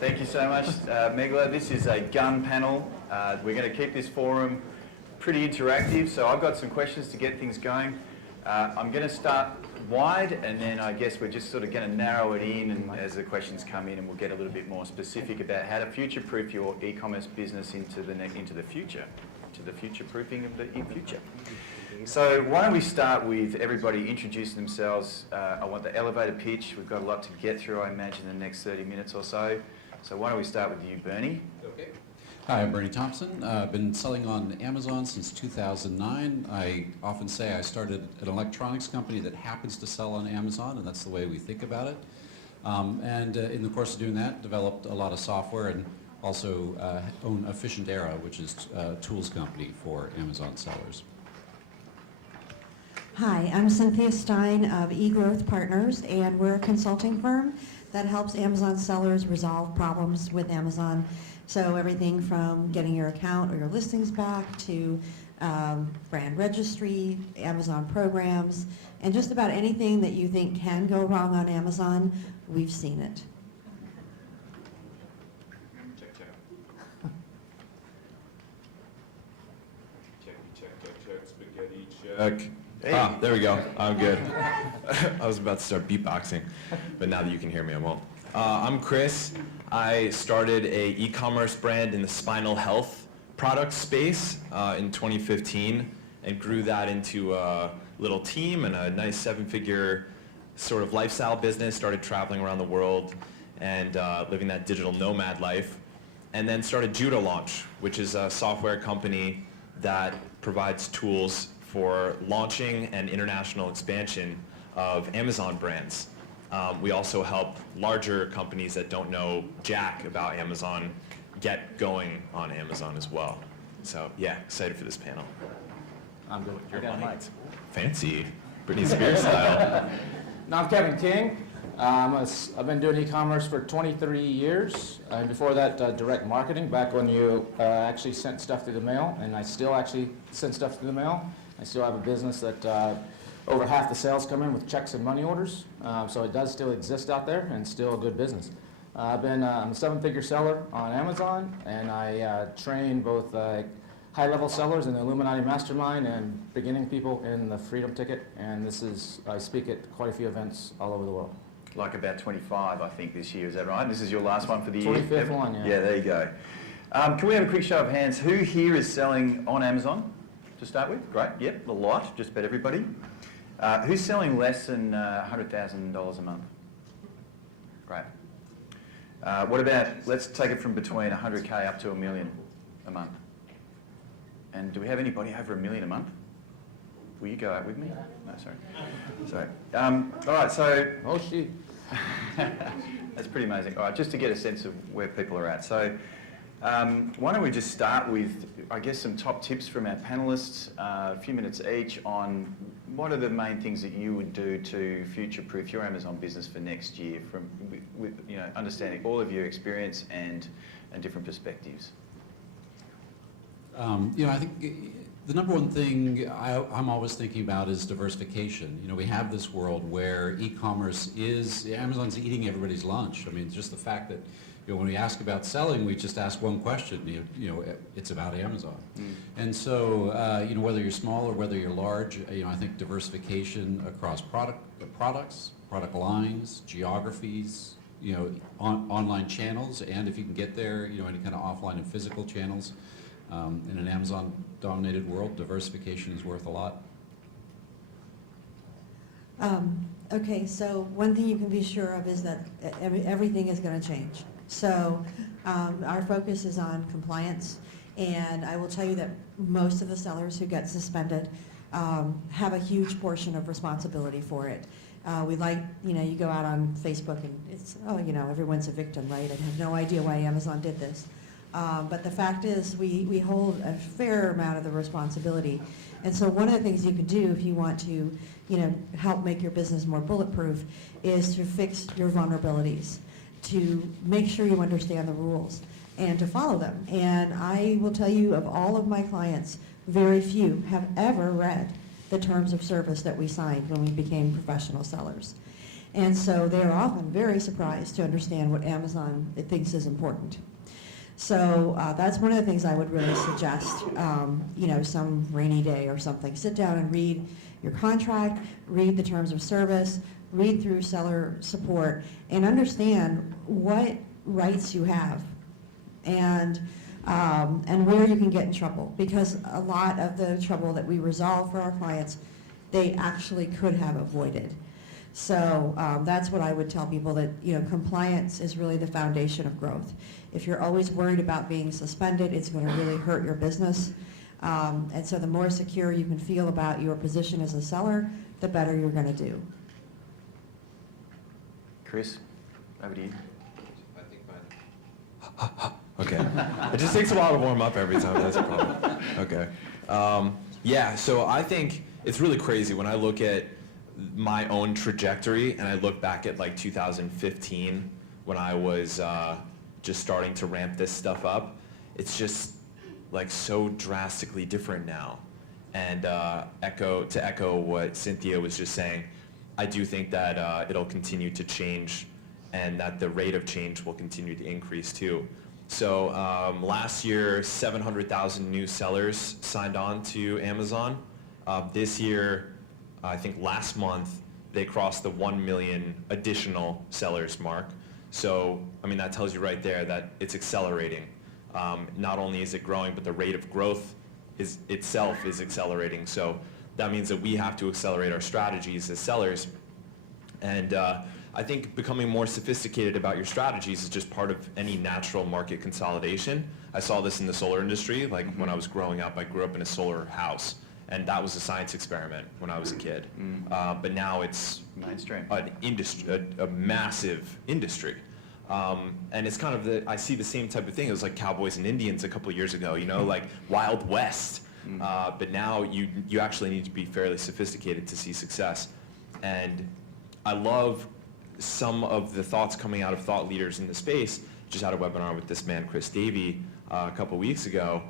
Thank you so much, Megla. This is a gun panel. We're going to keep this forum pretty interactive, so I've got some questions to get things going. I'm going to start wide, and then I guess we're just sort of going to narrow it in and as the questions come in, and we'll get a little bit more specific about how to future-proof your e-commerce business into the future, to the future-proofing of the future. So why don't we start with everybody introducing themselves. I want the elevator pitch. We've got a lot to get through, I imagine, in the next 30 minutes or so. So why don't we start with you, Bernie? Okay. Hi, I'm Bernie Thompson. I've been selling on Amazon since 2009. I often say I started an electronics company that happens to sell on Amazon, and that's the way we think about it. In the course of doing that, developed a lot of software and also own Efficient Era, which is a tools company for Amazon sellers. Hi, I'm Cynthia Stein of eGrowth Partners, and we're a consulting firm that helps Amazon sellers resolve problems with Amazon. So everything from getting your account or your listings back to brand registry, Amazon programs, and just about anything that you think can go wrong on Amazon, we've seen it. Check. Check, spaghetti, check. Hey. Ah, there we go. I'm good. I was about to start beatboxing, but now that you can hear me, I won't. I'm Chris. I started a e-commerce brand in the spinal health product space in 2015 and grew that into a little team and a nice 7-figure sort of lifestyle business. Started traveling around the world and living that digital nomad life. And then started Judo Launch, which is a software company that provides tools for launching and international expansion of Amazon brands. We also help larger companies that don't know jack about Amazon get going on Amazon as well. So yeah, excited for this panel. I'm good. Your I got mic. mics. Fancy, Britney Spears style. No, I'm Kevin King. I've been doing e-commerce for 23 years. And before that, direct marketing, back when you actually sent stuff through the mail, and I still actually send stuff through the mail. I still have a business that over half the sales come in with checks and money orders, so it does still exist out there and still a good business. I'm a 7-figure seller on Amazon, and I train both high-level sellers in the Illuminati Mastermind and beginning people in the Freedom Ticket, and I speak at quite a few events all over the world. Like about 25, I think, this year. Is that right? This is your last one for the year? 25th one, yeah. Yeah, there you go. Can we have a quick show of hands? Who here is selling on Amazon to start with? Great. Yep, a lot. Just about everybody. Who's selling less than $100,000 a month? Great. What about, let's take it from between 100K up to $1 million a month. And do we have anybody over $1 million a month? Will you go out with me? No, sorry. All right, so... Oh, shit. That's pretty amazing. All right, just to get a sense of where people are at. So why don't we just start with, I guess, some top tips from our panelists, a few minutes each on what are the main things that you would do to future-proof your Amazon business for next year, from understanding all of your experience and different perspectives. I think the number one thing I'm always thinking about is diversification. We have this world where e-commerce Amazon's eating everybody's lunch. I mean, just the fact that when we ask about selling, we just ask one question. It's about Amazon. And so, whether you're small or whether you're large, I think diversification across products, product lines, geographies, online channels, and if you can get there, any kind of offline and physical channels. In an Amazon-dominated world, diversification is worth a lot. Okay, so one thing you can be sure of is that everything is going to change. So our focus is on compliance, and I will tell you that most of the sellers who get suspended have a huge portion of responsibility for it. You go out on Facebook and it's, everyone's a victim, right? I have no idea why Amazon did this. But the fact is we hold a fair amount of the responsibility. And so one of the things you can do if you want to, help make your business more bulletproof is to fix your vulnerabilities, to make sure you understand the rules and to follow them. And I will tell you, of all of my clients, very few have ever read the terms of service that we signed when we became professional sellers. And so they're often very surprised to understand what Amazon thinks is important. So that's one of the things I would really suggest, some rainy day or something. Sit down and read your contract, read the terms of service, read through seller support, and understand what rights you have and where you can get in trouble. Because a lot of the trouble that we resolve for our clients, they actually could have avoided. So that's what I would tell people, that compliance is really the foundation of growth. If you're always worried about being suspended, it's going to really hurt your business. And so the more secure you can feel about your position as a seller, the better you're going to do. Chris, over to you. Okay. It just takes a while to warm up every time. That's a problem. Okay. Yeah, so I think it's really crazy when I look at my own trajectory and I look back at like 2015 when I was just starting to ramp this stuff up. It's just like so drastically different now. And to echo what Cynthia was just saying, I do think that it'll continue to change and that the rate of change will continue to increase too. So last year, 700,000 new sellers signed on to Amazon. This year, I think last month, they crossed the 1 million additional sellers mark. So, I mean, that tells you right there that it's accelerating. Not only is it growing, but the rate of growth itself is accelerating. So that means that we have to accelerate our strategies as sellers. And I think becoming more sophisticated about your strategies is just part of any natural market consolidation. I saw this in the solar industry. Like when I was growing up, I grew up in a solar house. And that was a science experiment when I was a kid. But now it's mainstream, an industry, a massive industry. And it's kind of I see the same type of thing. It was like cowboys and Indians a couple of years ago, like Wild West. But now you actually need to be fairly sophisticated to see success. And I love some of the thoughts coming out of thought leaders in the space. Just had a webinar with this man, Chris Davey, a couple weeks ago,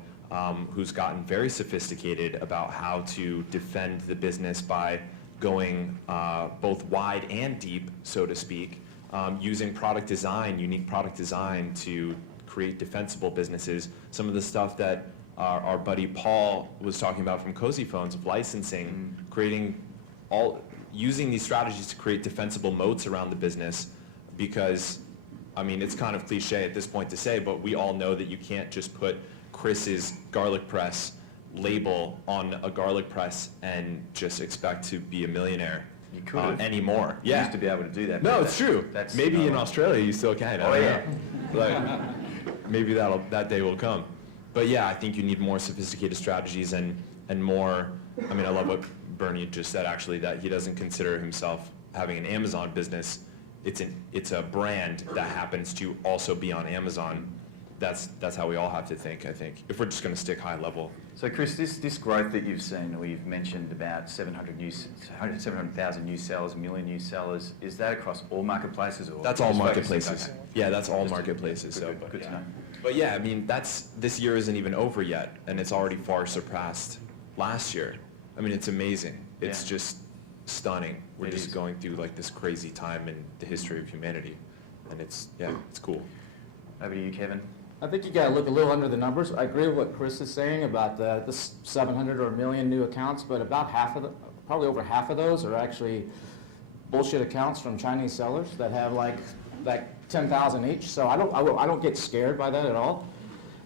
who's gotten very sophisticated about how to defend the business by going both wide and deep, so to speak, using product design, unique product design to create defensible businesses. Some of the stuff that our buddy Paul was talking about from Cozy Phones of licensing, using these strategies to create defensible moats around the business, because, I mean, it's kind of cliche at this point to say, but we all know that you can't just put Chris's garlic press label on a garlic press and just expect to be a millionaire. You could anymore. You used to be able to do that. No, it's true. Maybe in Australia you still can. Oh yeah. Like, maybe that day will come. But yeah, I think you need more sophisticated strategies and more. I mean, I love what Bernie just said actually, that he doesn't consider himself having an Amazon business. It's a brand that happens to also be on Amazon. That's how we all have to think, I think, if we're just going to stick high level. So Chris, this growth that you've seen, we've mentioned about 700,000 new sellers, 1 million new sellers. Is that across all marketplaces? Or that's all marketplaces. Okay. Yeah, that's all marketplaces. Good to know. But yeah, I mean, this year isn't even over yet, and it's already far surpassed last year. I mean, it's amazing. It's just stunning. We're just going through like this crazy time in the history of humanity, and it's cool. Over to you, Kevin. I think you got to look a little under the numbers. I agree with what Chris is saying about the 700 or 1 million new accounts, but about probably over half of those are actually bullshit accounts from Chinese sellers that have like 10,000 each. So I don't get scared by that at all.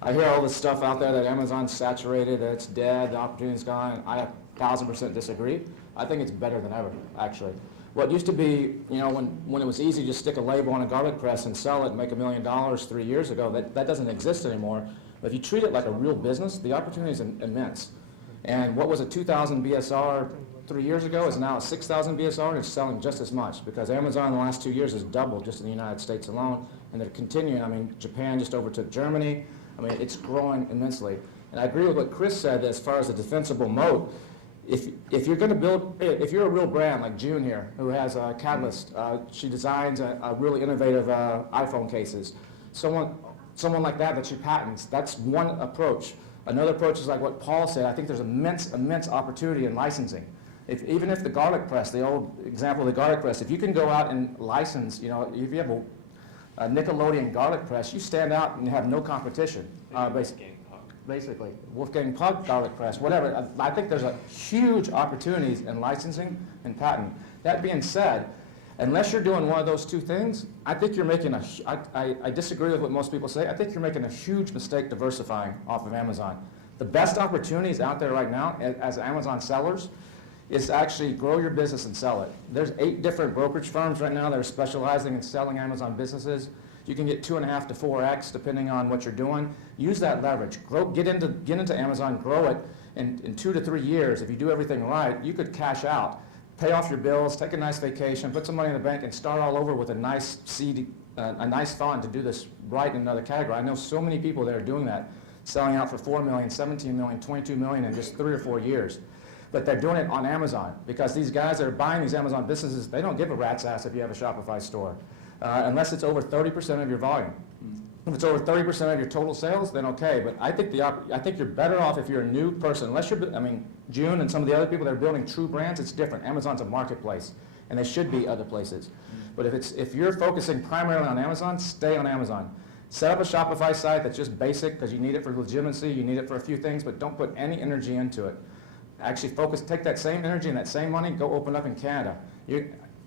I hear all this stuff out there that Amazon's saturated, that it's dead, the opportunity's gone. I 1,000% disagree. I think it's better than ever, actually. What used to be, when it was easy to just stick a label on a garlic press and sell it and make $1 million 3 years ago, that doesn't exist anymore. But if you treat it like a real business, the opportunity is immense. And what was a 2,000 BSR 3 years ago is now a 6,000 BSR, and it's selling just as much because Amazon in the last 2 years has doubled just in the United States alone, and they're continuing. I mean, Japan just overtook Germany. I mean, it's growing immensely. And I agree with what Chris said as far as the defensible moat. If you're going to build, if you're a real brand like June here, who has a Catalyst, she designs a really innovative iPhone cases. Someone like that she patents, that's one approach. Another approach is like what Paul said. I think there's immense opportunity in licensing. Even if the garlic press, the old example of the garlic press, if you can go out and license, you know, if you have a Nickelodeon garlic press, you stand out and have no competition. Basically, Wolfgang Puck garlic press, whatever. I think there's a huge opportunities in licensing and patent. That being said, unless you're doing one of those two things, I think you're making I disagree with what most people say. I think you're making a huge mistake diversifying off of Amazon. The best opportunities out there right now as Amazon sellers is to actually grow your business and sell it. There's 8 different brokerage firms right now that are specializing in selling Amazon businesses. You can get 2.5 to 4x depending on what you're doing. Use that leverage. Get into Amazon, grow it. In 2 to 3 years, if you do everything right, you could cash out, pay off your bills, take a nice vacation, put some money in the bank, and start all over with a nice seed, a nice fund to do this right in another category. I know so many people that are doing that, selling out for $4 million, $17 million, $22 million in just 3 or 4 years. But they're doing it on Amazon because these guys that are buying these Amazon businesses, they don't give a rat's ass if you have a Shopify store. Unless it's over 30% of your volume. If it's over 30% of your total sales, then okay. But I think you're better off if you're a new person. Unless you're, I mean, June and some of the other people that are building true brands, it's different. Amazon's a marketplace, and they should be other places. But if you're focusing primarily on Amazon, stay on Amazon. Set up a Shopify site that's just basic because you need it for legitimacy, you need it for a few things, but don't put any energy into it. Actually take that same energy and that same money, go open up in Canada.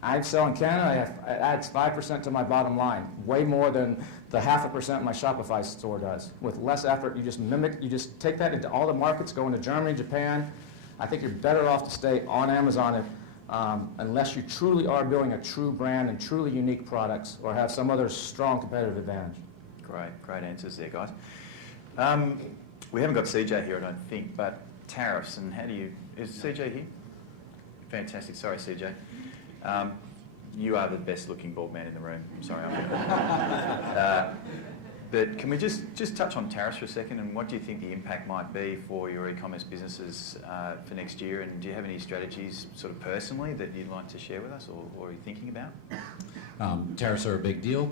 I sell in Canada, it adds 5% to my bottom line, way more than the 0.5% my Shopify store does. With less effort, you just take that into all the markets, go into Germany, Japan. I think you're better off to stay on Amazon unless you truly are building a true brand and truly unique products or have some other strong competitive advantage. Great answers there, guys. We haven't got CJ here, I don't think, but tariffs and is CJ here? Fantastic, sorry CJ. You are the best looking bald man in the room. I'm sorry. But can we just touch on tariffs for a second, and what do you think the impact might be for your e-commerce businesses for next year? And do you have any strategies sort of personally that you'd like to share with us or are you thinking about? Tariffs are a big deal.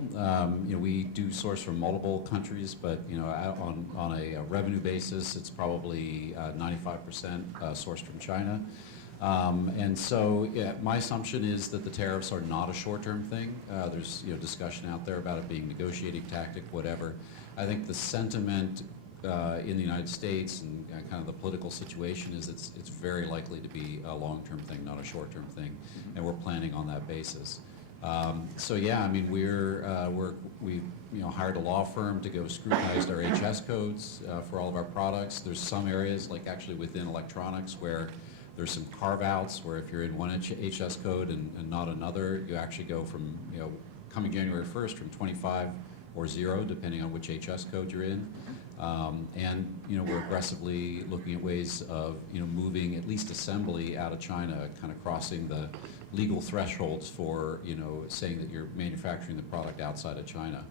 We do source from multiple countries, but on a revenue basis, it's probably 95% sourced from China. And so my assumption is that the tariffs are not a short-term thing. There's discussion out there about it being a negotiating tactic, whatever. I think the sentiment in the United States and kind of the political situation is it's very likely to be a long-term thing, not a short-term thing, and we're planning on that basis. So yeah, I mean we hired a law firm to go scrutinize our HS codes for all of our products. There's some areas, like actually within electronics, where there's some carve-outs where if you're in one HS code and not another, you actually go from, coming January 1st from 25 or 0, depending on which HS code you're in. And we're aggressively looking at ways of, moving at least assembly out of China, kind of crossing the legal thresholds for, saying that you're manufacturing the product outside of China.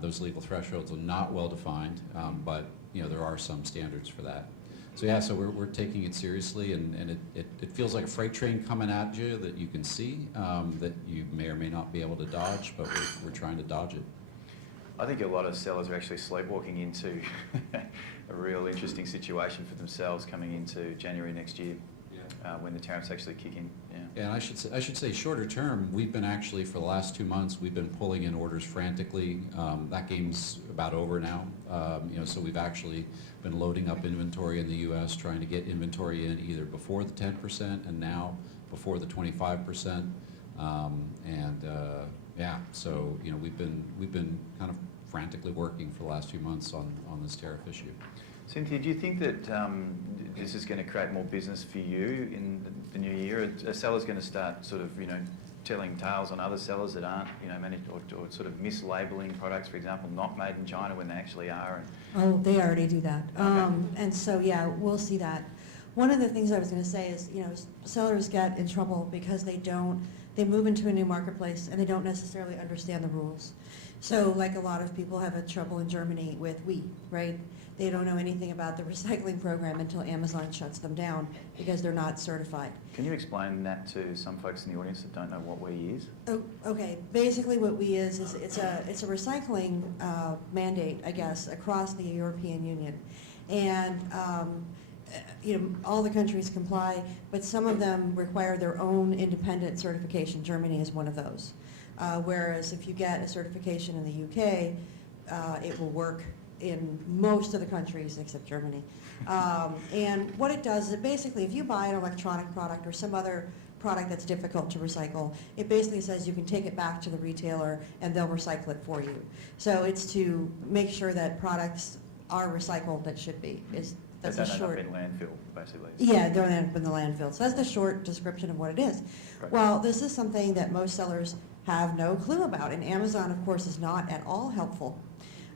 Those legal thresholds are not well defined, but, there are some standards for that. So yeah, so we're taking it seriously, and it feels like a freight train coming at you that you can see, that you may or may not be able to dodge, but we're trying to dodge it. I think a lot of sellers are actually sleepwalking into a real interesting situation for themselves coming into January next year, when the tariffs actually kick in. Yeah, and I should say shorter term, we've been actually, for the last 2 months, we've been pulling in orders frantically. That game's about over now. So we've actually been loading up inventory in the U.S., trying to get inventory in either before the 10% and now before the 25%. So we've been kind of frantically working for the last few months on this tariff issue. Cynthia, do you think that this is going to create more business for you in the new year? Are sellers going to start sort of, telling tales on other sellers that aren't, managed or sort of mislabeling products, for example, not made in China when they actually are? Oh, they already do that. Okay. And so, yeah, we'll see that. One of the things I was going to say is, sellers get in trouble because they move into a new marketplace and they don't necessarily understand the rules. So like a lot of people have trouble in Germany with wheat, right? They don't know anything about the recycling program until Amazon shuts them down because they're not certified. Can you explain that to some folks in the audience that don't know what WE is? Oh, okay. Basically what WE is it's a recycling mandate, I guess, across the European Union. And all the countries comply, but some of them require their own independent certification. Germany is one of those. Whereas if you get a certification in the UK, it will work in most of the countries except Germany. And what it does is basically, if you buy an electronic product or some other product that's difficult to recycle, it basically says you can take it back to the retailer and they'll recycle it for you. So it's to make sure that products are recycled that should be. That's a short. End up in landfill, basically. Yeah, don't end up in the landfill. So that's the short description of what it is. Great. Well, this is something that most sellers have no clue about, and Amazon, of course, is not at all helpful.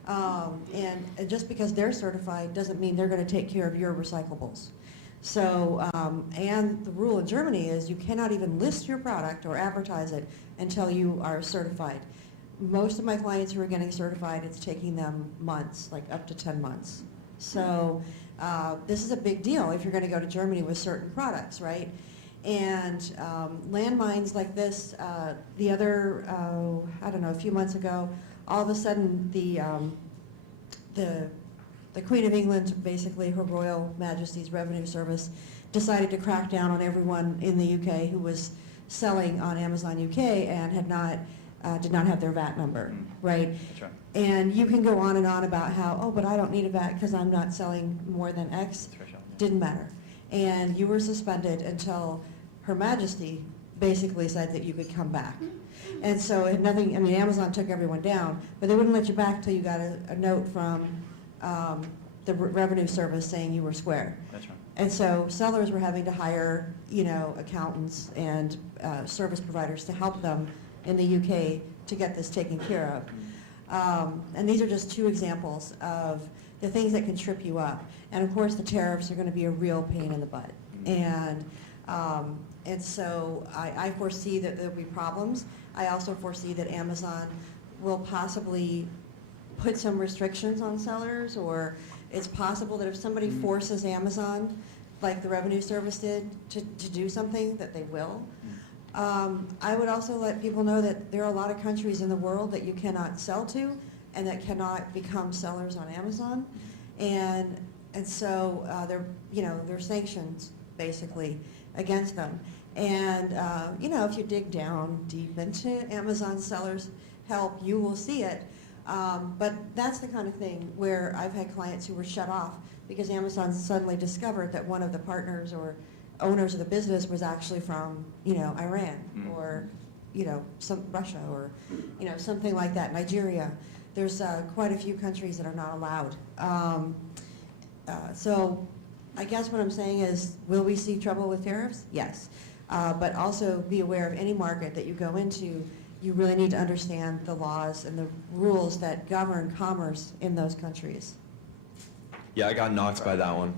And just because they're certified doesn't mean they're going to take care of your recyclables. So, and the rule in Germany is you cannot even list your product or advertise it until you are certified. Most of my clients who are getting certified, it's taking them months, like up to 10 months. So this is a big deal if you're going to go to Germany with certain products, right? And landmines like this, the other, I don't know, a few months ago, all of a sudden the Queen of England, basically Her Royal Majesty's Revenue Service, decided to crack down on everyone in the UK who was selling on Amazon UK and did not have their VAT number, right? That's right. And you can go on and on about how, oh, but I don't need a VAT because I'm not selling more than X. Threshold. Didn't matter. And you were suspended until Her Majesty basically said that you could come back. And so it had nothing, I mean, Amazon took everyone down, but they wouldn't let you back until you got a note from the revenue service saying you were square. That's right. And so sellers were having to hire, accountants and service providers to help them in the UK to get this taken care of. And these are just two examples of the things that can trip you up. And of course, the tariffs are going to be a real pain in the butt. And so I foresee that there'll be problems. I also foresee that Amazon will possibly put some restrictions on sellers, or it's possible that if somebody forces Amazon, like the Revenue Service did, to do something, that they will. I would also let people know that there are a lot of countries in the world that you cannot sell to and that cannot become sellers on Amazon. And so there are sanctions basically against them. And if you dig down deep into Amazon sellers help, you will see it. But that's the kind of thing where I've had clients who were shut off because Amazon suddenly discovered that one of the partners or owners of the business was actually from, Iran or, some Russia or, something like that, Nigeria. There's quite a few countries that are not allowed. So I guess what I'm saying is, will we see trouble with tariffs? Yes. But also be aware of any market that you go into, you really need to understand the laws and the rules that govern commerce in those countries. Yeah, I got knocked by that one.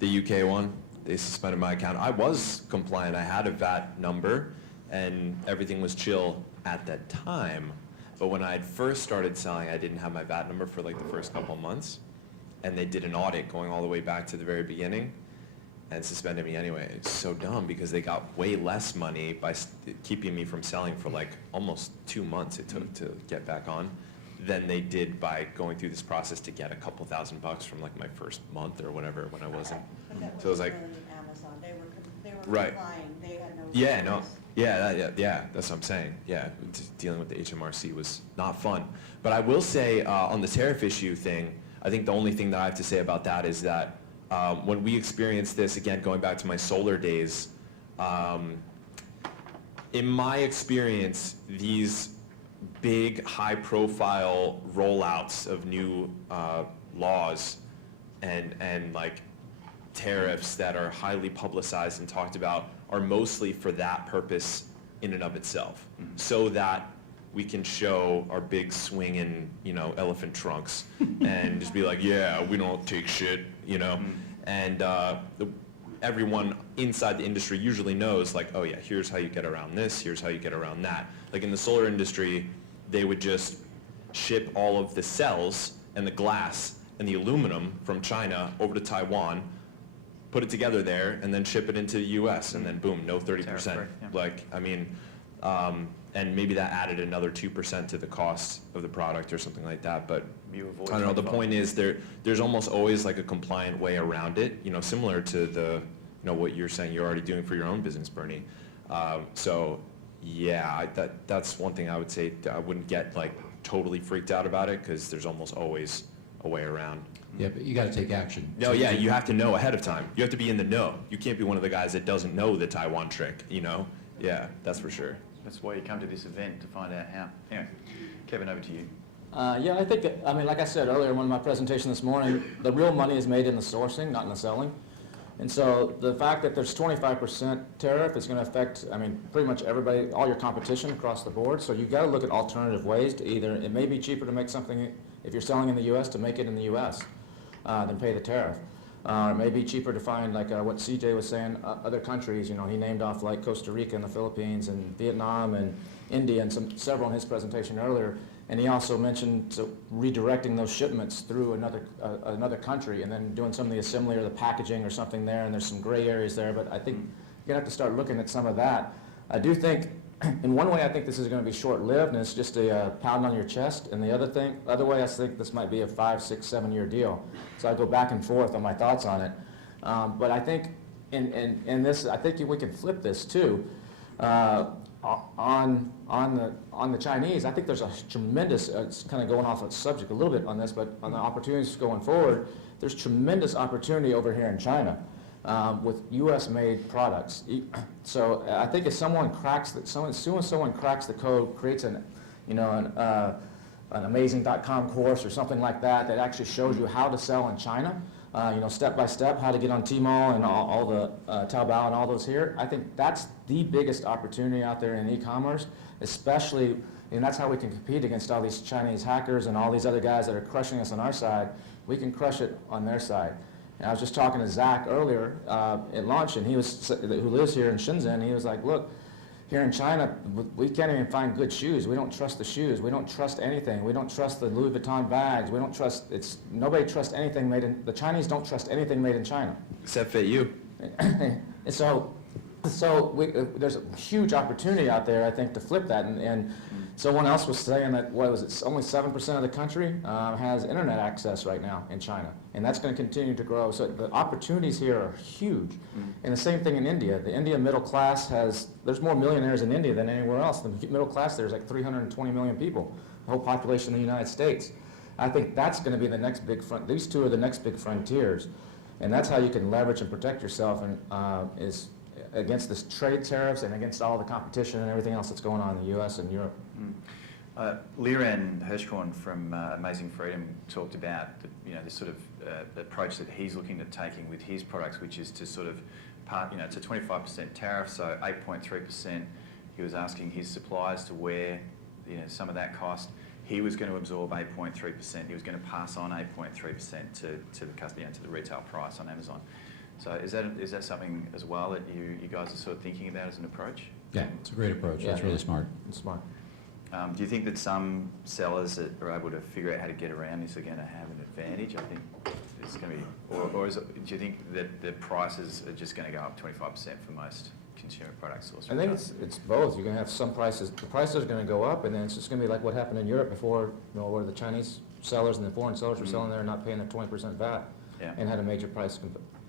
The UK one, they suspended my account. I was compliant. I had a VAT number, and everything was chill at that time. But when I had first started selling, I didn't have my VAT number for like the first couple of months, and they did an audit going all the way back to the very beginning and suspended me anyway. It's so dumb because they got way less money by keeping me from selling for like almost 2 months it took to get back on than they did by going through this process to get a couple $1,000 from like my first month or whatever when I wasn't. So it was like, Amazon. They were right. complying. They had no Yeah, no, yeah, that's what I'm saying. Yeah, just dealing with the HMRC was not fun. But I will say on the tariff issue thing, I think the only thing that I have to say about that is that when we experienced this, again, going back to my solar days, in my experience, these big, high-profile rollouts of new laws and like tariffs that are highly publicized and talked about are mostly for that purpose in and of itself, so that we can show our big swinging, elephant trunks and just be like, yeah, we don't take shit, And everyone inside the industry usually knows, like, oh yeah, here's how you get around this, here's how you get around that. Like in the solar industry, they would just ship all of the cells and the glass and the aluminum from China over to Taiwan, put it together there, and then ship it into the US, and then boom, no 30%. Tariff-free, yeah. Like, I mean, And maybe that added another 2% to the cost of the product or something like that. But You avoid I don't know, the 25. point is there's almost always like a compliant way around it, similar to what you're saying you're already doing for your own business, Bernie. So yeah, that's one thing I would say. I wouldn't get like totally freaked out about it because there's almost always a way around. Yeah, but you got to take action. No, yeah, you have to know ahead of time. You have to be in the know. You can't be one of the guys that doesn't know the Taiwan trick, Yeah, that's for sure. That's why you come to this event, to find out how. Anyway, Kevin, over to you. Yeah, I think, like I said earlier in one of my presentation this morning, the real money is made in the sourcing, not in the selling. And so the fact that there's 25% tariff is going to affect, pretty much everybody, all your competition across the board. So you've got to look at alternative ways to either, it may be cheaper to make something, if you're selling in the U.S., to make it in the U.S. Than pay the tariff. It may be cheaper to find, like what CJ was saying, other countries, he named off like Costa Rica and the Philippines and Vietnam and India and several in his presentation earlier. And he also mentioned redirecting those shipments through another country and then doing some of the assembly or the packaging or something there, and there's some gray areas there, but I think you're going to have to start looking at some of that. I do think, in one way, I think this is going to be short-lived, and it's just a pound on your chest, and the other way, I think this might be a 5, 6, 7-year deal. So I go back and forth on my thoughts on it. But I think in this, I think we can flip this too. On the Chinese, I think there's a tremendous, it's kind of going off the subject a little bit on this, but on the opportunities going forward, there's tremendous opportunity over here in China with U.S.-made products. So I think if someone cracks, as soon as someone cracks the code, creates an amazing.com course or something like that that actually shows you how to sell in China, step by step, how to get on Tmall and all the Taobao and all those here. I think that's the biggest opportunity out there in e-commerce, especially, and that's how we can compete against all these Chinese hackers and all these other guys that are crushing us on our side. We can crush it on their side. And I was just talking to Zach earlier at lunch, and who lives here in Shenzhen. He was like, look, here in China, we can't even find good shoes. We don't trust the shoes. We don't trust anything. We don't trust the Louis Vuitton bags. We don't trust, nobody trusts anything made in, the Chinese don't trust anything made in China. Except Fit You. And so there's a huge opportunity out there, I think, to flip that. And someone else was saying that, only 7% of the country has internet access right now in China. And that's going to continue to grow. So the opportunities here are huge. And the same thing in India. The India middle class there's more millionaires in India than anywhere else. The middle class there is like 320 million people, the whole population of the United States. I think that's going to be the next big these two are the next big frontiers. And that's how you can leverage and protect yourself is against this trade tariffs and against all the competition and everything else that's going on in the U.S. and Europe. Liran Hirschkorn from Amazing Freedom talked about this sort of approach that he's looking at taking with his products, which is to sort of it's a 25% tariff, so 8.3%. He was asking his suppliers to wear some of that cost. He was going to absorb 8.3%. He was going to pass on 8.3% to the customer, to the retail price on Amazon. So is that something as well that you guys are sort of thinking about as an approach? Yeah, it's a great approach. That's really smart. It's smart. Do you think that some sellers that are able to figure out how to get around this are going to have an advantage? I think it's going to be, or do you think that the prices are just going to go up 25% for most consumer products? I think it's both. You're going to have some prices. The prices are going to go up, and then it's just going to be like what happened in Europe before, where the Chinese sellers and the foreign sellers were selling there and not paying their 20% VAT, and had a major price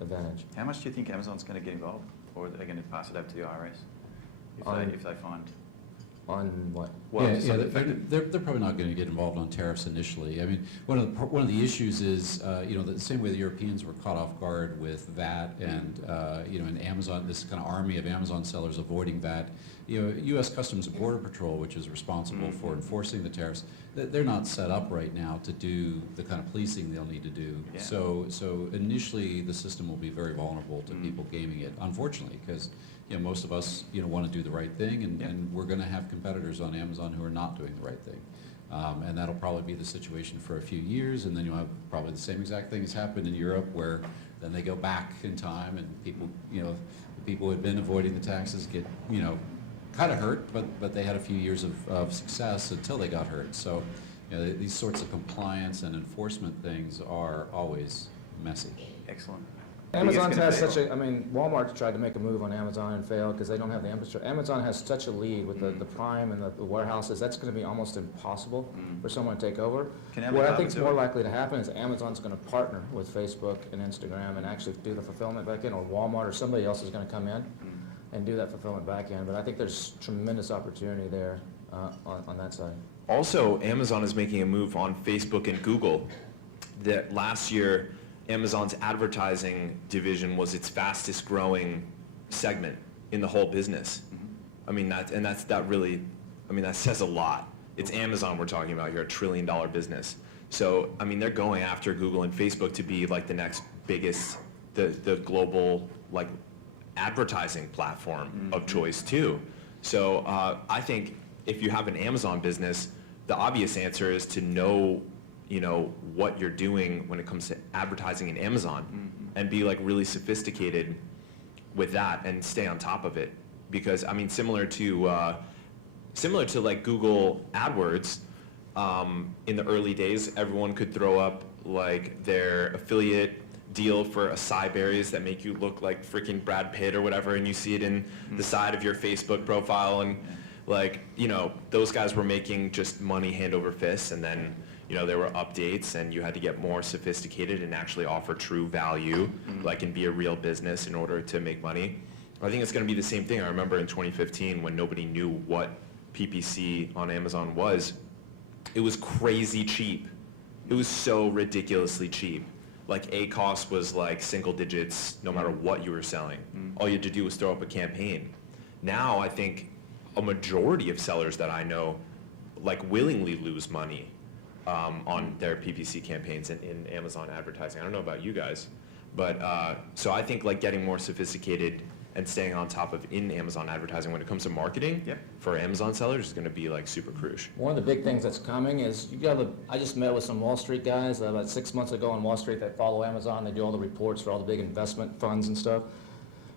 advantage. How much do you think Amazon's going to get involved, or are they going to pass it over to the IRS if they find? On what? Well, they're probably not going to get involved on tariffs initially. I mean, one of the issues is, the same way the Europeans were caught off guard with VAT and, and Amazon, this kind of army of Amazon sellers avoiding VAT. U.S. Customs and Border Patrol, which is responsible for enforcing the tariffs, they're not set up right now to do the kind of policing they'll need to do. Yeah. So initially, the system will be very vulnerable to people gaming it, unfortunately, because most of us, want to do the right thing, and we're going to have competitors on Amazon who are not doing the right thing. And that'll probably be the situation for a few years, and then you'll have probably the same exact thing has happened in Europe, where then they go back in time, and people, the people who had been avoiding the taxes get, kind of hurt, but they had a few years of success until they got hurt. So, these sorts of compliance and enforcement things are always messy. Excellent. Amazon's has such a, I mean, Walmart tried to make a move on Amazon and failed because they don't have the infrastructure. Amazon has such a lead with the Prime and the warehouses, that's going to be almost impossible for someone to take over. What I think is more likely to happen is Amazon's going to partner with Facebook and Instagram and actually do the fulfillment back end, or Walmart or somebody else is going to come in and do that fulfillment back end. But I think there's tremendous opportunity there on that side. Also, Amazon is making a move on Facebook and Google. That last year, Amazon's advertising division was its fastest growing segment in the whole business. I mean, that says a lot. It's Amazon we're talking about here, $1 trillion business. So, I mean, they're going after Google and Facebook to be like the next biggest, the global like advertising platform of choice too. So I think if you have an Amazon business, the obvious answer is to know, you know, what you're doing when it comes to advertising in Amazon and be like really sophisticated with that and stay on top of it. Because I mean, similar to like Google AdWords, in the early days, everyone could throw up like their affiliate deal for acai berries that make you look like freaking Brad Pitt or whatever, and you see it in the side of your Facebook profile, and like, you know, those guys were making just money hand over fist, and then, you know, there were updates and you had to get more sophisticated and actually offer true value, like, and be a real business in order to make money. I think it's going to be the same thing. I remember in 2015 when nobody knew what PPC on Amazon was, it was crazy cheap. It was so ridiculously cheap. Like ACoS was like single digits no matter what you were selling. All you had to do was throw up a campaign. Now I think a majority of sellers that I know like willingly lose money on their PPC campaigns in Amazon advertising. I don't know about you guys, but so I think like getting more sophisticated and staying on top of in Amazon advertising when it comes to marketing for Amazon sellers is going to be like super crucial. One of the big things that's coming is I just met with some Wall Street guys about 6 months ago on Wall Street that follow Amazon. They do all the reports for all the big investment funds and stuff.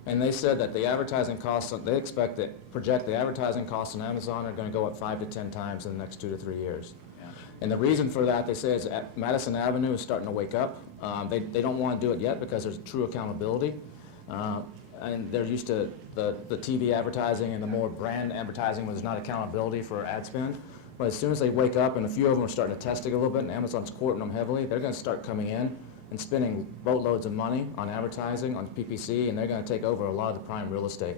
And they said that the advertising costs, project the advertising costs on Amazon are going to go up 5 to 10 times in the next 2 to 3 years. And the reason for that, they say, is Madison Avenue is starting to wake up. They don't want to do it yet because there's true accountability. And they're used to the TV advertising and the more brand advertising where there's not accountability for ad spend. But as soon as they wake up, and a few of them are starting to test it a little bit, and Amazon's courting them heavily, they're going to start coming in and spending boatloads of money on advertising, on PPC, and they're going to take over a lot of the prime real estate.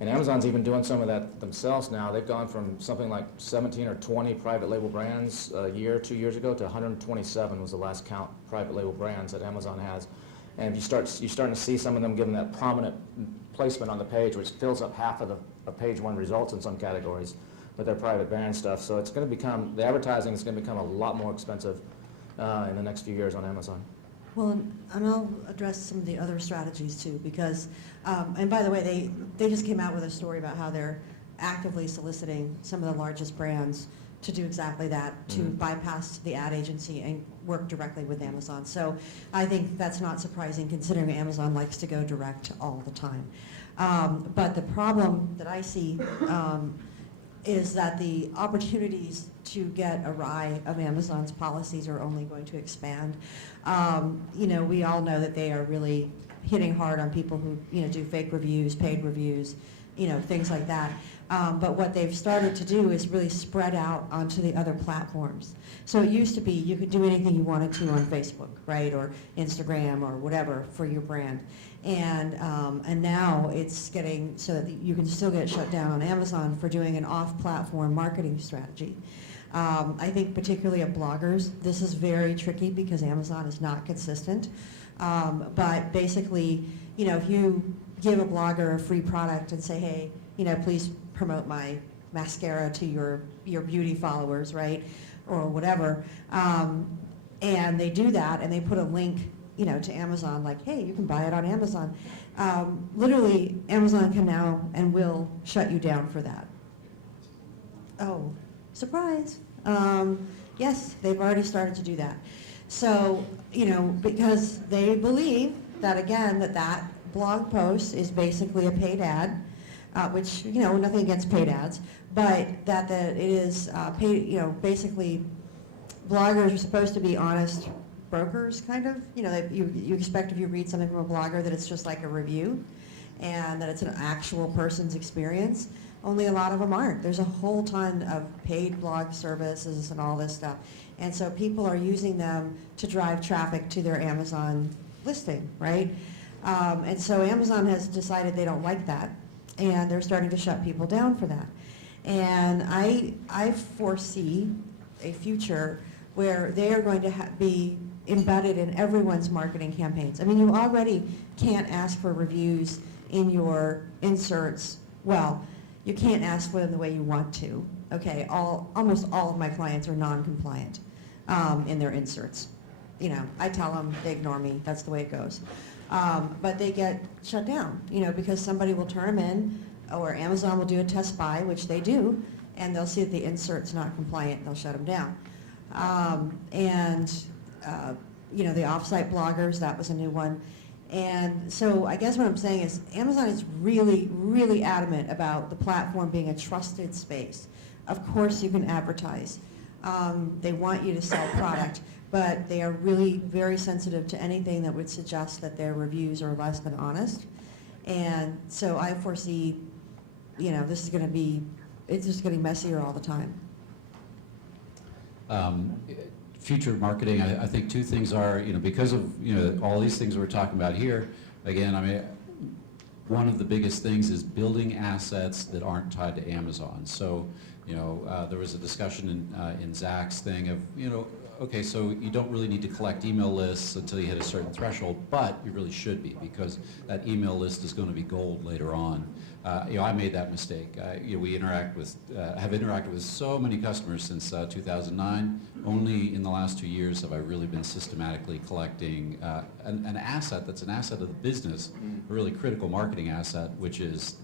And Amazon's even doing some of that themselves now. They've gone from something like 17 or 20 private label brands a year, 2 years ago, to 127 was the last count private label brands that Amazon has. And you're starting to see some of them given that prominent placement on the page, which fills up half of the page one results in some categories with their private brand stuff. So it's going to become, the advertising is going to become a lot more expensive in the next few years on Amazon. Well, and I'll address some of the other strategies too, because, and by the way, they just came out with a story about how they're actively soliciting some of the largest brands to do exactly that, to bypass the ad agency and work directly with Amazon. So I think that's not surprising considering Amazon likes to go direct all the time. But the problem that I see is that the opportunities to get awry of Amazon's policies are only going to expand. You know, we all know that they are really hitting hard on people who, you know, do fake reviews, paid reviews, you know, things like that. But what they've started to do is really spread out onto the other platforms. So it used to be you could do anything you wanted to on Facebook, right, or Instagram or whatever for your brand. And now it's getting so that you can still get shut down on Amazon for doing an off-platform marketing strategy. I think particularly at bloggers, this is very tricky because Amazon is not consistent. But basically, you know, if you give a blogger a free product and say, hey, you know, please promote my mascara to your beauty followers, right, or whatever, and they do that and they put a link, you know, to Amazon, like, hey, you can buy it on Amazon. Literally, Amazon can now and will shut you down for that. Oh, surprise. Yes, they've already started to do that. So, you know, because they believe that, again, that blog post is basically a paid ad, which, you know, nothing against paid ads, but that it is paid, you know, basically bloggers are supposed to be honest brokers, kind of. You know, you expect if you read something from a blogger that it's just like a review and that it's an actual person's experience. Only a lot of them aren't. There's a whole ton of paid blog services and all this stuff. And so people are using them to drive traffic to their Amazon listing, right? And so Amazon has decided they don't like that, and they're starting to shut people down for that. And I foresee a future where they are going to be embedded in everyone's marketing campaigns. I mean, you already can't ask for reviews in your inserts. Well, you can't ask for them the way you want to. Okay, almost all of my clients are non-compliant in their inserts. You know, I tell them, they ignore me. That's the way it goes. But they get shut down, you know, because somebody will turn them in, or Amazon will do a test buy, which they do, and they'll see that the insert's not compliant, and they'll shut them down. You know, the offsite bloggers, that was a new one. And so I guess what I'm saying is Amazon is really, really adamant about the platform being a trusted space. Of course you can advertise. They want you to sell product, but they are really very sensitive to anything that would suggest that their reviews are less than honest. And so I foresee, you know, this is going to be, it's just getting messier all the time. Future marketing, I think two things are, you know, because of, you know, all these things we're talking about here, again, I mean, one of the biggest things is building assets that aren't tied to Amazon. So, you know, there was a discussion in Zach's thing of, you know, okay, so you don't really need to collect email lists until you hit a certain threshold, but you really should be, because that email list is going to be gold later on. You know, I made that mistake. You know, we have interacted with so many customers since 2009. Only in the last 2 years have I really been systematically collecting an asset that's an asset of the business, a really critical marketing asset, which is,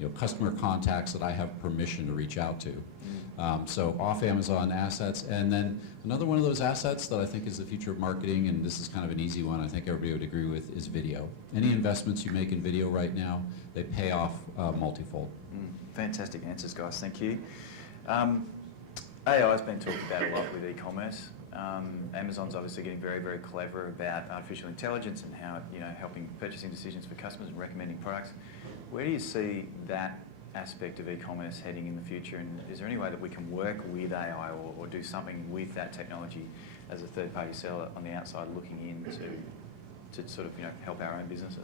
you know, customer contacts that I have permission to reach out to. So off Amazon assets, and then another one of those assets that I think is the future of marketing, and this is kind of an easy one, I think everybody would agree with, is video. Any investments you make in video right now, they pay off multifold. Fantastic answers, guys. Thank you. AI has been talked about a lot with e-commerce. Amazon's obviously getting very, very clever about artificial intelligence and how, you know, helping purchasing decisions for customers and recommending products. Where do you see that aspect of e-commerce heading in the future, and is there any way that we can work with AI or do something with that technology as a third-party seller on the outside looking in to sort of, you know, help our own businesses?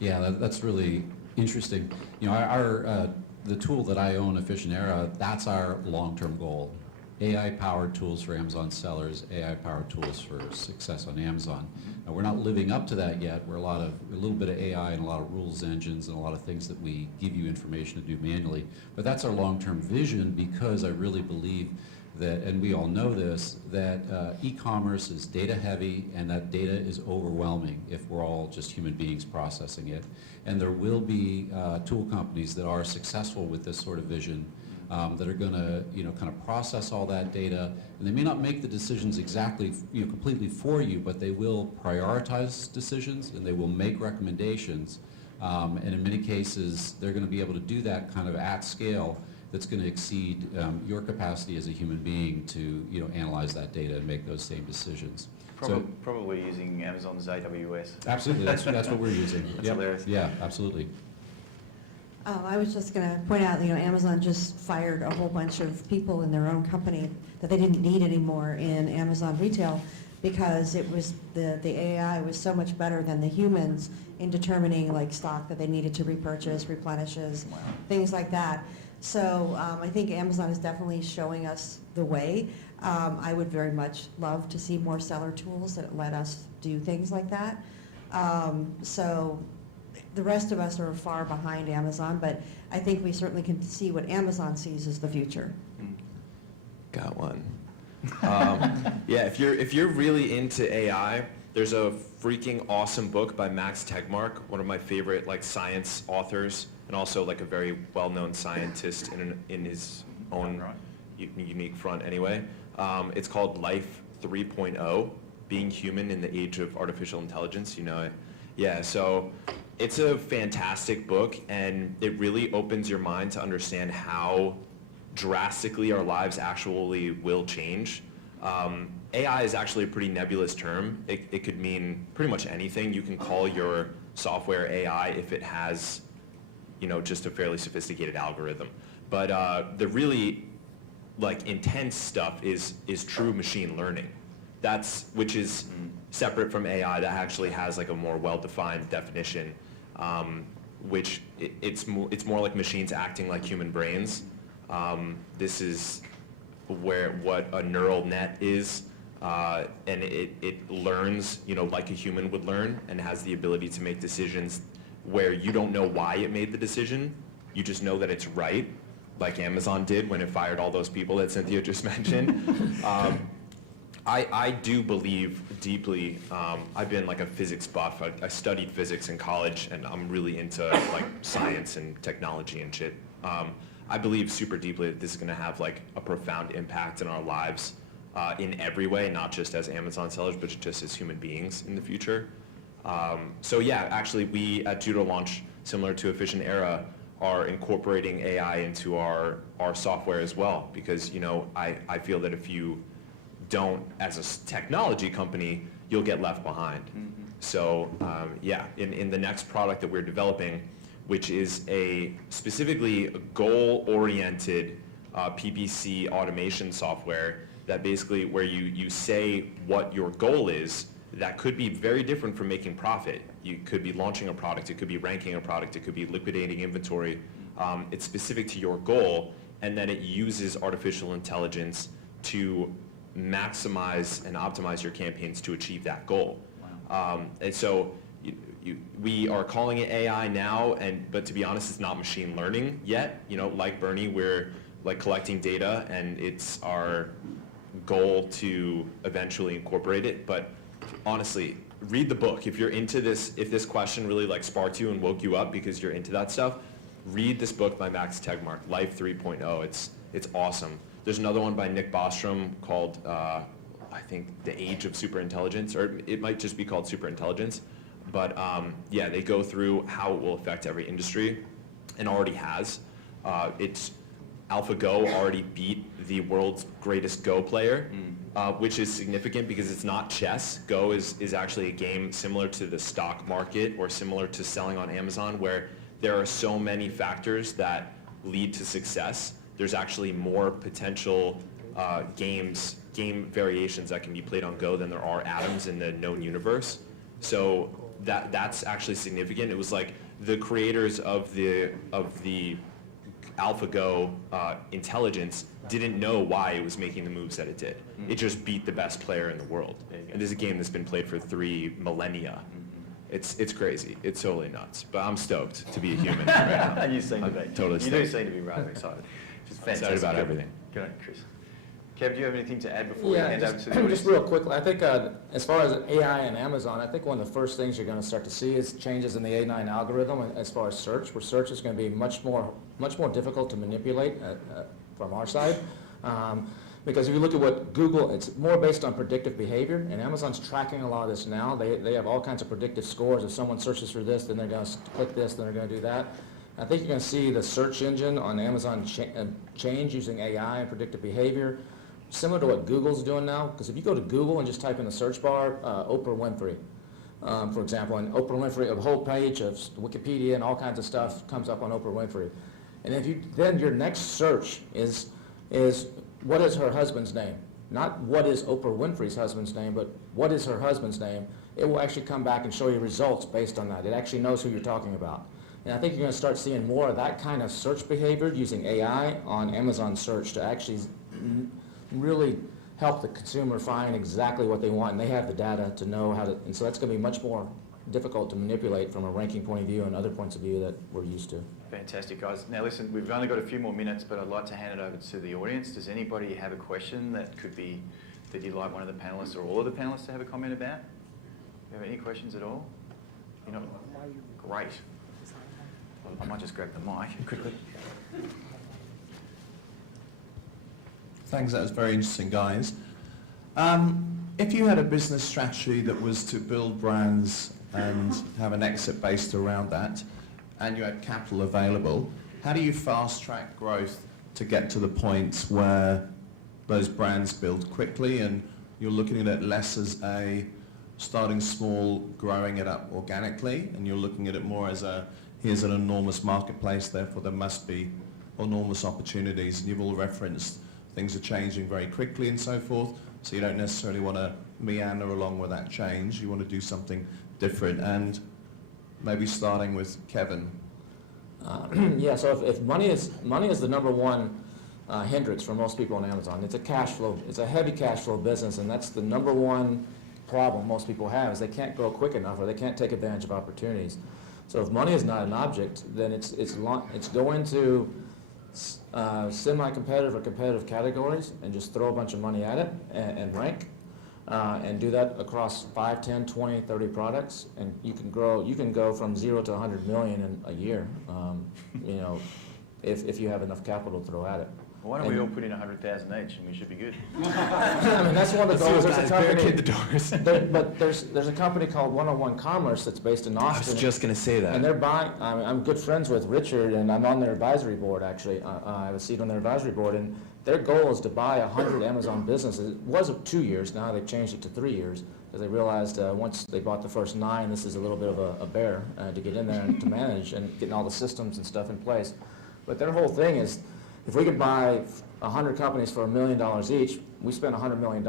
Yeah, that's really interesting. You know, the tool that I own, Efficient Era, that's our long-term goal. AI-powered tools for Amazon sellers, AI-powered tools for success on Amazon. Now, we're not living up to that yet. We're a little bit of AI and a lot of rules engines and a lot of things that we give you information to do manually. But that's our long-term vision, because I really believe that, and we all know this, that e-commerce is data heavy, and that data is overwhelming if we're all just human beings processing it. And there will be tool companies that are successful with this sort of vision, that are going to, you know, kind of process all that data, and they may not make the decisions exactly, you know, completely for you, but they will prioritize decisions and they will make recommendations, and in many cases they're going to be able to do that kind of at scale that's going to exceed your capacity as a human being to, you know, analyze that data and make those same decisions. Probably using Amazon's AWS. Absolutely, that's what we're using. That's hilarious. Yeah, absolutely. I was just going to point out, you know, Amazon just fired a whole bunch of people in their own company that they didn't need anymore in Amazon retail, because it was the AI was so much better than the humans in determining like stock that they needed to repurchase, replenishes, things like that. So I think Amazon is definitely showing us the way. I would very much love to see more seller tools that let us do things like that. So the rest of us are far behind Amazon, but I think we certainly can see what Amazon sees as the future. Got one. Yeah, if you're really into AI, there's a freaking awesome book by Max Tegmark, one of my favorite like science authors, and also like a very well-known scientist in his own unique front anyway. It's called Life 3.0, Being Human in the Age of Artificial Intelligence. You know it? Yeah, so it's a fantastic book, and it really opens your mind to understand how drastically our lives actually will change. AI is actually a pretty nebulous term. It could mean pretty much anything. You can call your software AI if it has, just a fairly sophisticated algorithm. But the really intense stuff is true machine learning. Which is separate from AI. That actually has a more well-defined definition, which it's more like machines acting like human brains. This is what a neural net is, and it learns, like a human would learn, and has the ability to make decisions where you don't know why it made the decision. You just know that it's right, like Amazon did when it fired all those people that Cynthia just mentioned. I do believe deeply, I've been a physics buff. I studied physics in college, and I'm really into science and technology and shit. I believe super deeply that this is going to have a profound impact in our lives in every way, not just as Amazon sellers, but just as human beings in the future. So yeah, actually we at Judo Launch, similar to Efficient Era, are incorporating AI into our software as well, because I feel that if you don't, as a technology company, you'll get left behind. So yeah, in the next product that we're developing, which is specifically a goal-oriented PPC automation software that basically where you say what your goal is, that could be very different from making profit. You could be launching a product, it could be ranking a product, it could be liquidating inventory. It's specific to your goal, and then it uses artificial intelligence to maximize and optimize your campaigns to achieve that goal. And so we are calling it AI now, but to be honest, it's not machine learning yet. Like Bernie, we're collecting data, and it's our goal to eventually incorporate it. But honestly, read the book. If you're into this, if this question really sparked you and woke you up because you're into that stuff, read this book by Max Tegmark, Life 3.0. It's awesome. There's another one by Nick Bostrom called, I think, The Age of Superintelligence, or it might just be called Superintelligence. But yeah, they go through how it will affect every industry, and already has. AlphaGo already beat the world's greatest Go player, which is significant because it's not chess. Go is actually a game similar to the stock market or similar to selling on Amazon, where there are so many factors that lead to success. There's actually more potential game variations that can be played on Go than there are atoms in the known universe. So that's actually significant. It was the creators of the AlphaGo intelligence didn't know why it was making the moves that it did. It just beat the best player in the world. And this is a game that's been played for 3 millennia. It's crazy. It's totally nuts. But I'm stoked to be a human right now. You seem to be. Totally You do seem to be rather excited. Just fantastic. Excited about everything. Good on you, Chris. Kev, do you have anything to add before we hand over to the just audience? real quickly, I think as far as AI and Amazon, I think one of the first things you're going to start to see is changes in the A9 algorithm as far as search, where search is going to be much more difficult to manipulate from our side. Because if you look at what Google, it's more based on predictive behavior, and Amazon's tracking a lot of this now. They have all kinds of predictive scores. If someone searches for this, then they're going to click this, then they're going to do that. I think you're going to see the search engine on Amazon change using AI and predictive behavior, similar to what Google's doing now. Because if you go to Google and just type in the search bar, Oprah Winfrey, for example, and Oprah Winfrey, a whole page of Wikipedia and all kinds of stuff comes up on Oprah Winfrey. And if then your next search is what is her husband's name? Not what is Oprah Winfrey's husband's name, but what is her husband's name? It will actually come back and show you results based on that. It actually knows who you're talking about. And I think you're going to start seeing more of that kind of search behavior using AI on Amazon search to actually really help the consumer find exactly what they want, and they have the data to know how to, and so that's going to be much more difficult to manipulate from a ranking point of view and other points of view that we're used to. Fantastic, guys. Now listen, we've only got a few more minutes, but I'd like to hand it over to the audience. Does anybody have a question that you'd like one of the panelists or all of the panelists to have a comment about? Do you have any questions at all? Great. Well, I might just grab the mic quickly. Thanks, that was very interesting, guys. If you had a business strategy that was to build brands and have an exit based around that, and you had capital available, how do you fast track growth to get to the point where those brands build quickly, and you're looking at it less as a starting small, growing it up organically, and you're looking at it more as a, here's an enormous marketplace, therefore there must be enormous opportunities. And you've all referenced things are changing very quickly and so forth, so you don't necessarily want to meander along with that change. You want to do something different. And maybe starting with Kevin. Yeah, so if money is the number one hindrance for most people on Amazon. It's a cash flow, it's a heavy cash flow business, and that's the number one problem most people have, is they can't grow quick enough or they can't take advantage of opportunities. So if money is not an object, then it's go into semi-competitive or competitive categories and just throw a bunch of money at it and rank. And do that across 5, 10, 20, 30 products, and you can go from 0 to 100 million in a year, you know, if you have enough capital to throw at it. Well, why don't we all put in 100,000 each and we should be good? I mean, that's one of the goals. There's a Barricade the company, doors. but there's a company called 101 Commerce that's based in I Austin. was just going to say that. And they're buying, I'm good friends with Richard, and I'm on their advisory board, actually. I have a seat on their advisory board, and their goal is to buy 100 Amazon businesses. It was 2 years, now they've changed it to 3 years, because they realized once they bought the first 9, this is a little bit of a bear to get in there and to manage and getting all the systems and stuff in place. But their whole thing is, if we could buy 100 companies for $1 million each, we spend $100 million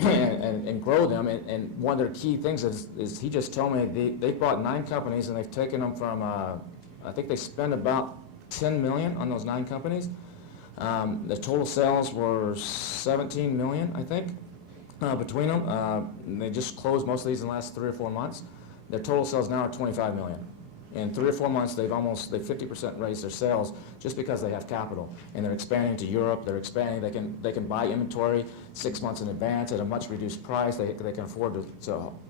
and grow them. And one of their key things is he just told me they bought 9 companies and they've taken them from, I think they spent about $10 million on those 9 companies. The total sales were 17 million, I think, between them. They just closed most of these in the last 3 or 4 months. Their total sales now are 25 million. In 3 or 4 months, they've 50% raised their sales just because they have capital, and they're expanding to Europe. They're expanding. They can buy inventory 6 months in advance at a much reduced price. They can afford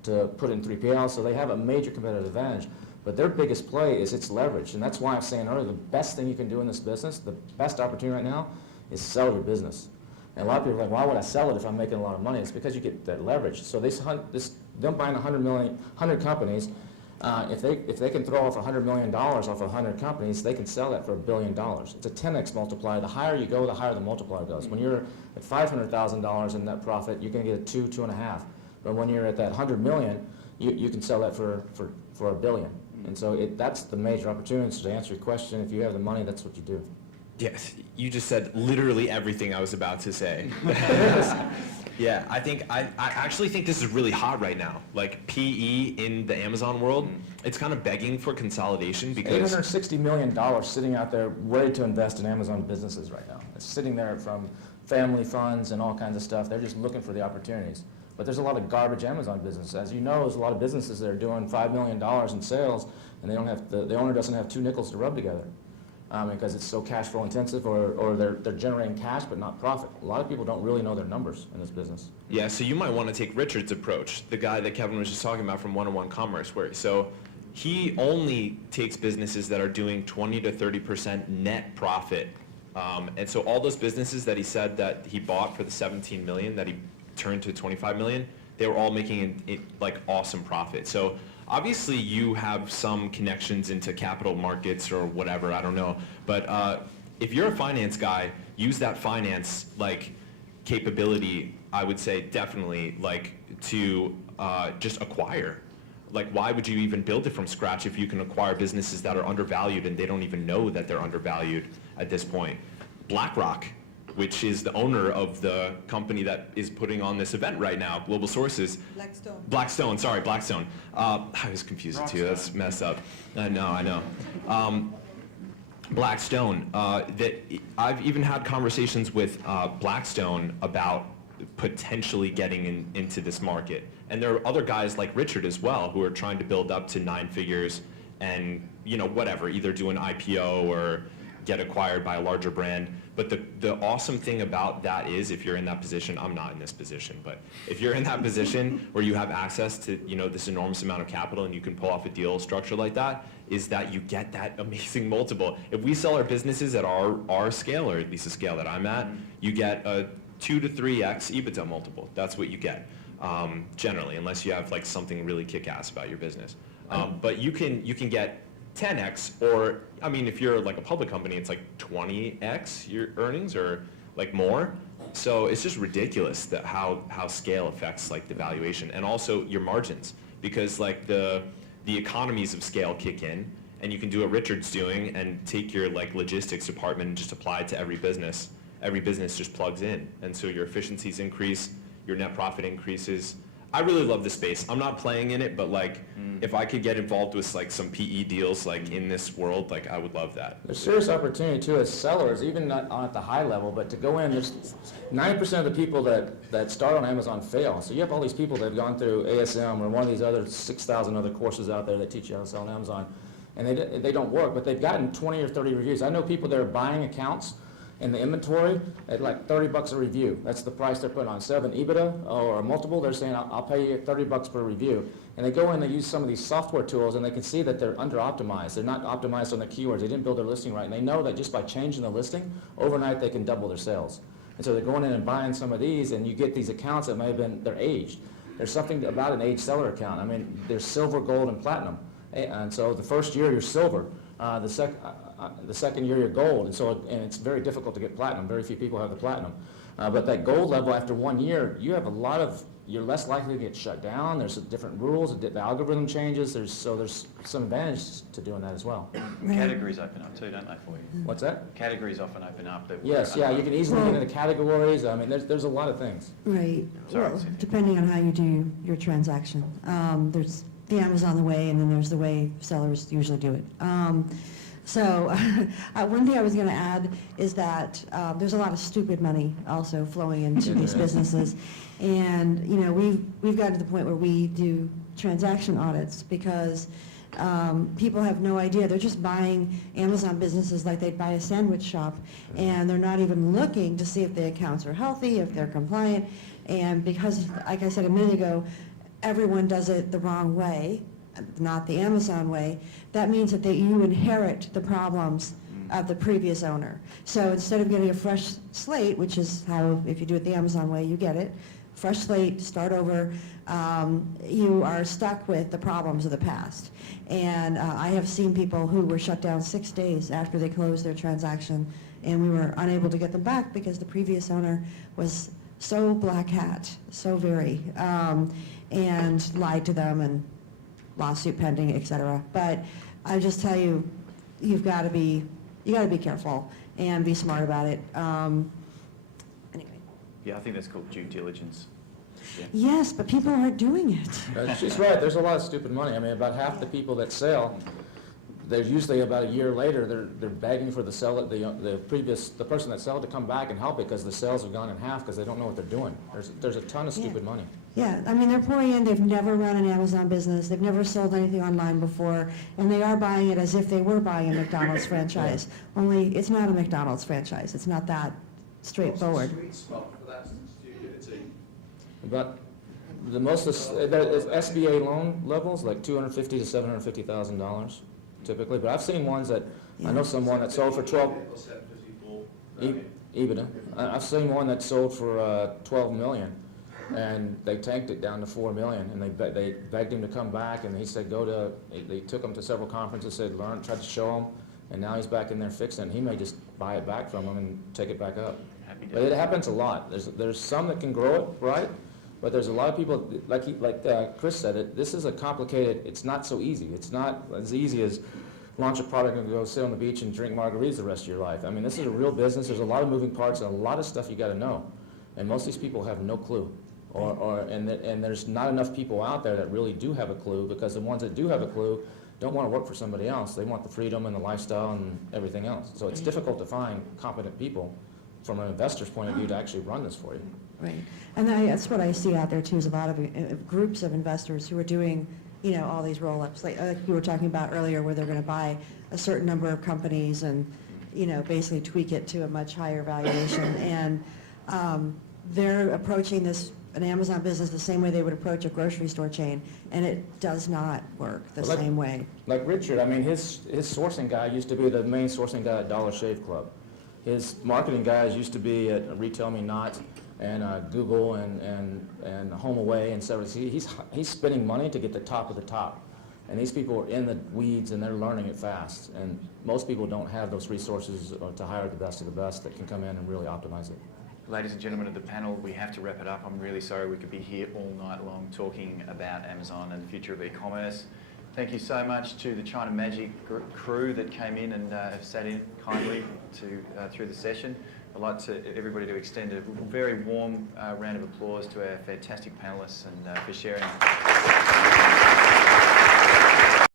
to put it in 3PL, so they have a major competitive advantage. But their biggest play is its leverage, and that's why I was saying earlier, the best thing you can do in this business, the best opportunity right now, is sell your business. And a lot of people are like, why would I sell it if I'm making a lot of money? It's because you get that leverage. So them buying 100 companies, if they can throw off $100 million off of 100 companies, they can sell that for $1 billion. It's a 10x multiplier. The higher you go, the higher the multiplier goes. When you're at $500,000 in net profit, you're going to get a 2, 2.5. But when you're at that 100 million, you can sell that for $1 billion. And so that's the major opportunity. So to answer your question, if you have the money, that's what you do. Yes, you just said literally everything I was about to say. Yeah, I actually think this is really hot right now. Like PE in the Amazon world, it's kind of begging for consolidation because $860 million sitting out there ready to invest in Amazon businesses right now. It's sitting there from family funds and all kinds of stuff. They're just looking for the opportunities. But there's a lot of garbage Amazon business. As you know, there's a lot of businesses that are doing $5 million in sales, and they don't have the owner doesn't have 2 nickels to rub together. Because it's so cash flow intensive, or they're generating cash but not profit. A lot of people don't really know their numbers in this business. yeah, so you might want to take Richard's approach, the guy that Kevin was just talking about from 101 Commerce, so he only takes businesses that are doing 20 to 30% net profit. And so all those businesses that he said that he bought for the 17 million that he turned to 25 million, they were all making like awesome profit. So obviously you have some connections into capital markets or whatever, I don't know. But if you're a finance guy, use that finance like capability, I would say definitely like to just acquire. Like why would you even build it from scratch if you can acquire businesses that are undervalued and they don't even know that they're undervalued at this point? BlackRock, which is the owner of the company that is putting on this event right now, Global Sources. Blackstone. I was confused too, that's messed up. I know. Blackstone, I've even had conversations with Blackstone about potentially getting into this market. And there are other guys like Richard as well who are trying to build up to 9 figures and, whatever, either do an IPO or get acquired by a larger brand. But the awesome thing about that is if you're in that position, I'm not in this position, but if you're in that position where you have access to, this enormous amount of capital and you can pull off a deal structure like that, is that you get that amazing multiple. If we sell our businesses at our scale, or at least the scale that I'm at, you get a 2 to 3x EBITDA multiple. That's what you get, generally, unless you have like something really kick-ass about your business. But you can get 10x, or if you're like a public company, it's like 20x your earnings or like more. So it's just ridiculous that how scale affects like the valuation and also your margins, because like the economies of scale kick in, and you can do what Richard's doing and take your like logistics department and just apply it to every business. Every business just plugs in, and so your efficiencies increase, your net profit increases. I really love this space. I'm not playing in it, but like if I could get involved with like some PE deals like in this world, like I would love that. There's serious opportunity too as sellers, even not at the high level, but to go in, there's 90% of the people that start on Amazon fail. So you have all these people that have gone through ASM or one of these other 6,000 other courses out there that teach you how to sell on Amazon, and they don't work, but they've gotten 20 or 30 reviews. I know people that are buying accounts in the inventory at like $30 a review. That's the price they're putting on. Instead of an EBITDA or a multiple, they're saying, I'll pay you $30 per review. And they go in, they use some of these software tools, and they can see that they're under-optimized. They're not optimized on the keywords. They didn't build their listing right. And they know that just by changing the listing, overnight they can double their sales. And so they're going in and buying some of these, and you get these accounts that may have been, they're aged. There's something about an aged seller account. I mean, there's silver, gold, and platinum. And so the first year you're silver. The second year you're gold, and it's very difficult to get platinum. Very few people have the platinum. But that gold level, after 1 year, you're less likely to get shut down. There's different rules. The algorithm changes. There's some advantage to doing that as well. Categories open up too, don't they, for you? What's that? Categories often open up. Yes, yeah, you can easily get into categories. I mean, there's a lot of things. Right. Sorry, Well, Cynthia. depending on how you do your transaction. There's the Amazon way, and then there's the way sellers usually do it. So one thing I was going to add is that there's a lot of stupid money also flowing into these businesses. And, you know, we've gotten to the point where we do transaction audits because people have no idea. They're just buying Amazon businesses like they'd buy a sandwich shop, and they're not even looking to see if the accounts are healthy, if they're compliant. And because, like I said a minute ago, everyone does it the wrong way, not the Amazon way, that means that you inherit the problems of the previous owner. So instead of getting a fresh slate, which is how, if you do it the Amazon way, you get it, fresh slate, start over, you are stuck with the problems of the past. And I have seen people who were shut down 6 days after they closed their transaction, and we were unable to get them back because the previous owner was so black hat, so very, and lied to them, and lawsuit pending, et cetera. But I just tell you, you got to be careful and be smart about it. Anyway. Yeah, I think that's called due diligence. Yeah. Yes, but people aren't doing it. She's right. There's a lot of stupid money. I mean, about half the people that sell, they're usually about a year later, they're begging for the seller, the person that sold to come back and help it because the sales have gone in half because they don't know what they're doing. There's a ton of stupid money. Yeah, I mean, they're pouring in, they've never run an Amazon business, they've never sold anything online before, and they are buying it as if they were buying a McDonald's franchise. Only it's not a McDonald's franchise. It's not that straightforward. Sweet spot for that stupidity. But the most SBA loan levels like $250,000 to $750,000 typically. But I've seen ones that I know someone that sold for 12 EBITDA. I've seen one that sold for 12 million. And they tanked it down to 4 million, and they begged him to come back, and he said they took him to several conferences, said tried to show him, and now he's back in there fixing it. He may just buy it back from him and take it back up. But it happens a lot. There's some that can grow it right, but there's a lot of people, like Chris said, this is a complicated, it's not so easy. It's not as easy as launch a product and go sit on the beach and drink margaritas the rest of your life. I mean, this is a real business. There's a lot of moving parts and a lot of stuff you got to know, and most of these people have no clue. And there's not enough people out there that really do have a clue, because the ones that do have a clue don't want to work for somebody else. They want the freedom and the lifestyle and everything else. So it's difficult to find competent people from an investor's point of view to actually run this for you. Right, and that's what I see out there too, is a lot of groups of investors who are doing, you know, all these roll-ups, like you were talking about earlier, where they're going to buy a certain number of companies and, you know, basically tweak it to a much higher valuation. And they're approaching an Amazon business the same way they would approach a grocery store chain, and it does not work the same way. Like Richard, I mean, his sourcing guy used to be the main sourcing guy at Dollar Shave Club. His marketing guys used to be at Retail Me Not and Google and HomeAway and several. He's spending money to get the top of the top, and these people are in the weeds and they're learning it fast. And most people don't have those resources to hire the best of the best that can come in and really optimize it. ladies and gentlemen of the panel, we have to wrap it up. I'm really sorry we could be here all night long talking about Amazon and the future of e-commerce. Thank you so much to the China Magic crew that came in and have sat in kindly through the session. I'd like everybody to extend a very warm round of applause to our fantastic panellists and for sharing